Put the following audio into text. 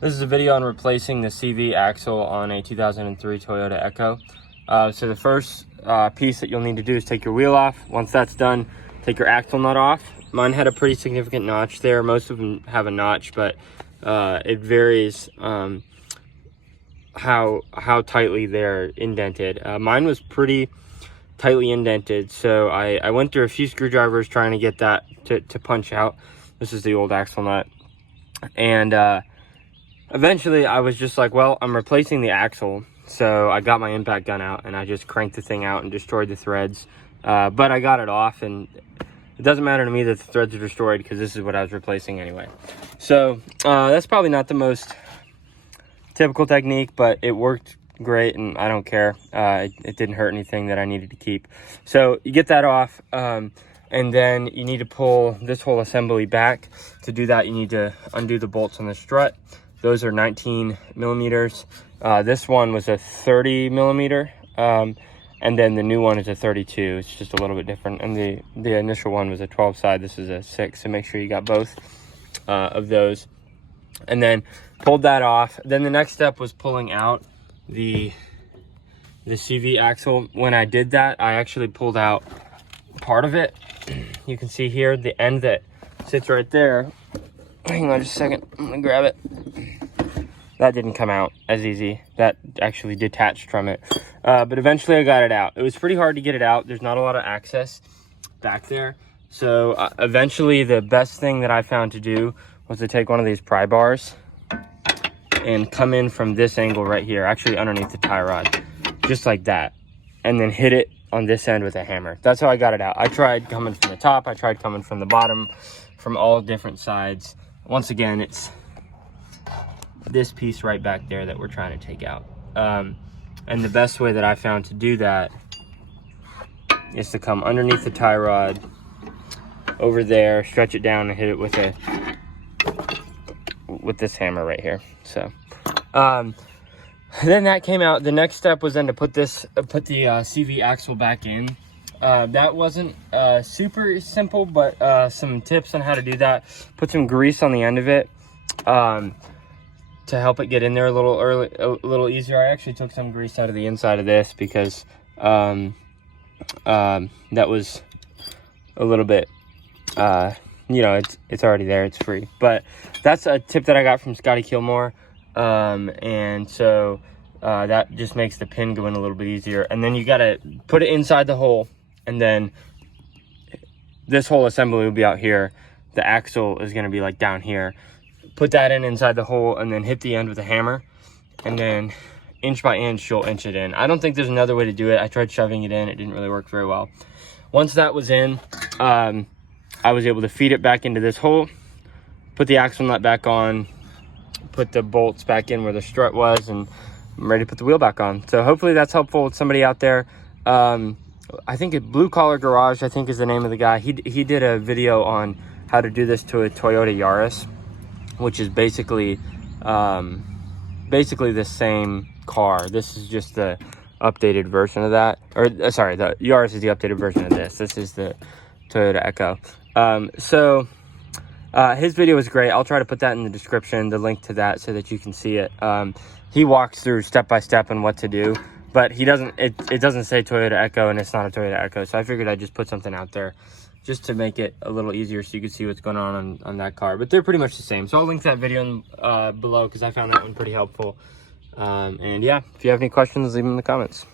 This is a video on replacing the CV axle on a 2003 Toyota Echo. So the first piece that you'll need to do is take your wheel off. Once that's done, take your axle nut off. Mine had a pretty significant notch there. Most of them have a notch, but it varies how tightly they're indented. Mine was pretty tightly indented, so I went through a few screwdrivers trying to get that to punch out. This is the old axle nut, and eventually I was just like, well, I'm replacing the axle. So I got my impact gun out and I just cranked the thing out and destroyed the threads, but I got it off, and it doesn't matter to me that the threads are destroyed because this is what I was replacing anyway. So that's probably not the most typical technique, but it worked great and I don't care. It didn't hurt anything that I needed to keep. So you get that off, and then you need to pull this whole assembly back. To do that, you need to undo the bolts on the strut. Those are 19 millimeters. This one was a 30 millimeter, and then the new one is a 32. It's just a little bit different. And the initial one was a 12 side. This is a 6. So make sure you got both of those. And then pulled that off. Then the next step was pulling out the CV axle. When I did that, I actually pulled out part of it. You can see here the end that sits right there. Hang on just a second, I'm gonna grab it. That didn't come out as easy. That actually detached from it. But eventually I got it out. It was pretty hard to get it out. There's not a lot of access back there. So eventually the best thing that I found to do was to take one of these pry bars and come in from this angle right here, actually underneath the tie rod, just like that. And then hit it on this end with a hammer. That's how I got it out. I tried coming from the top, I tried coming from the bottom, from all different sides. Once again, it's this piece right back there that we're trying to take out. And the best way that I found to do that is to come underneath the tie rod over there, stretch it down and hit it with this hammer right here. So then that came out. The next step was then to put the CV axle back in. That wasn't super simple, but some tips on how to do that. Put some grease on the end of it to help it get in there a little easier. I actually took some grease out of the inside of this because that was a little bit, you know, it's already there, it's free. But that's a tip that I got from Scotty Kilmore, and so that just makes the pin go in a little bit easier. And then you gotta put it inside the hole, and then this whole assembly will be out here. The axle is going to be like down here. Put that in inside the hole and then hit the end with a hammer, and then inch by inch you'll inch it in. I don't think there's another way to do it. I tried shoving it in, it didn't really work very well. Once that was in, I was able to feed it back into this hole, put the axle nut back on, put the bolts back in where the strut was, and I'm ready to put the wheel back on. So hopefully that's helpful with somebody out there. I think Blue Collar Garage, I think, is the name of the guy. He did a video on how to do this to a Toyota Yaris, which is basically the same car. This is just the updated version of that. Or sorry, the Yaris is the updated version of this. This is the Toyota Echo. So his video was great. I'll try to put that in the description, the link to that, so that you can see it. He walks through step by step on what to do. But he doesn't, it doesn't say Toyota Echo, and it's not a Toyota Echo. So I figured I'd just put something out there just to make it a little easier so you can see what's going on that car. But they're pretty much the same. So I'll link that video below because I found that one pretty helpful. And yeah, if you have any questions, leave them in the comments.